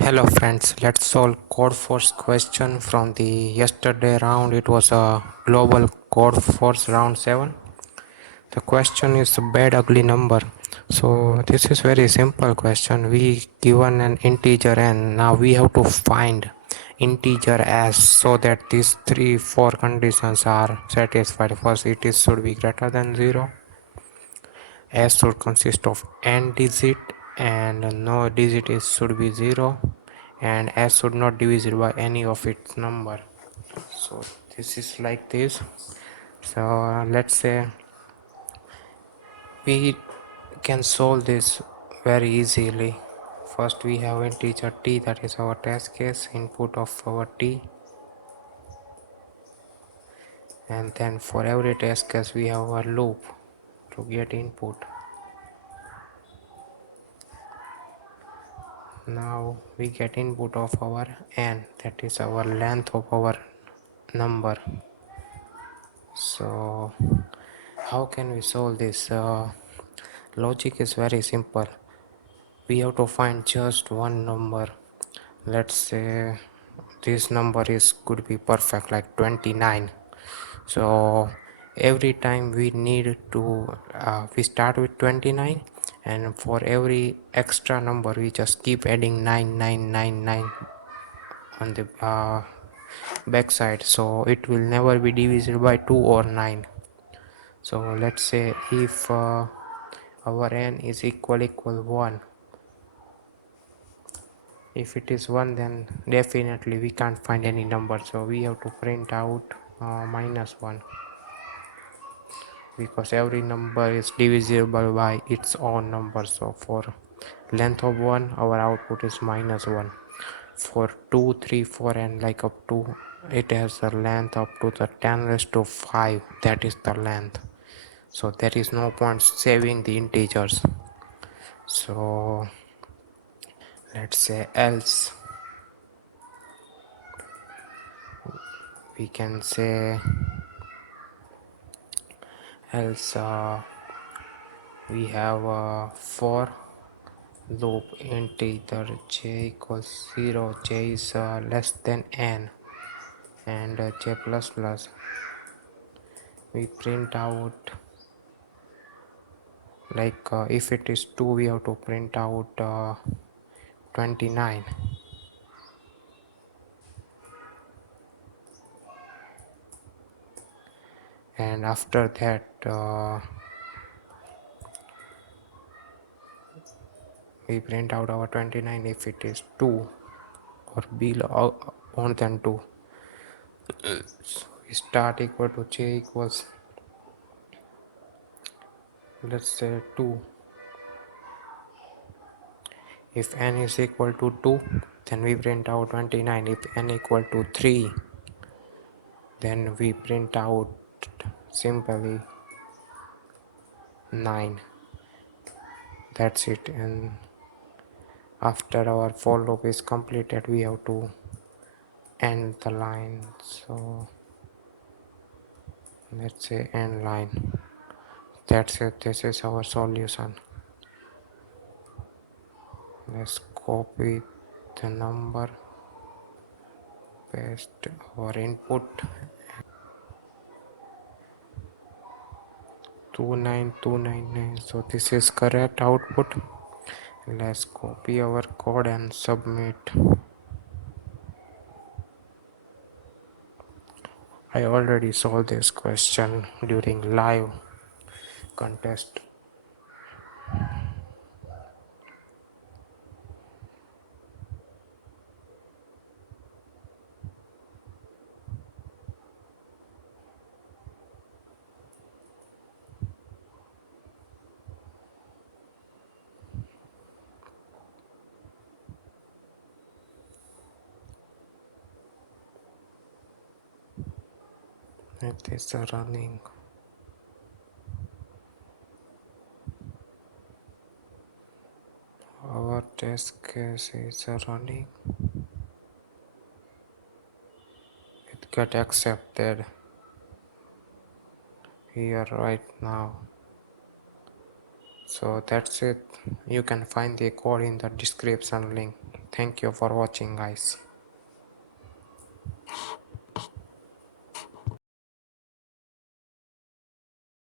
Hello friends, let's solve Codefores question from the yesterday round. It was a global Codefores round 7. The question is bad ugly number. So this is very simple question. We given an integer n. Now we have to find integer s so that these 3 4 conditions are satisfied. First it is should be greater than 0. S should consist of n digit and no digit is should be 0, and S should not divisible by any of its number. So this is like this. So let's say we can solve this very easily. First we have integer t, that is our test case input of our t, and then for every test case we have our loop to get input. Now we get input of our n, that is our length of our number. So how can we solve this? Logic is very simple. We have to find just one number. Let's say this number is could be perfect like 29. So every time we need to we start with 29, and for every extra number we just keep adding 9999 on the backside, so it will never be divisible by 2 or 9. So let's say if our n is equal 1, if it is 1 then definitely we can't find any number, so we have to print out -1, because every number is divisible by its own number. So for length of 1 our output is -1. For 2 3 4 and like up to, it has a length up to the 10 raised to 5, that is the length. So there is no point saving the integers. So let's say else we can say else we have for loop integer j equals 0, j is less than n, and j plus plus, we print out like if it is 2 we have to print out 29, and after that we print out our 29 if it is 2 or below more than 2. So we start equal to j equals, let's say 2. If n is equal to 2 then we print out 29. If n equal to 3 then we print out simply 9. That's it. And after our for loop is completed we have to end the line. So let's say end line. That's it. This is our solution. Let's copy the number, paste our input 29299. So this is correct output. Let's copy our code and submit. I already solved this question during live contest. It is running. Our test case is running. It got accepted here right now. So that's it. You can find the code in the description link. Thank you for watching, guys.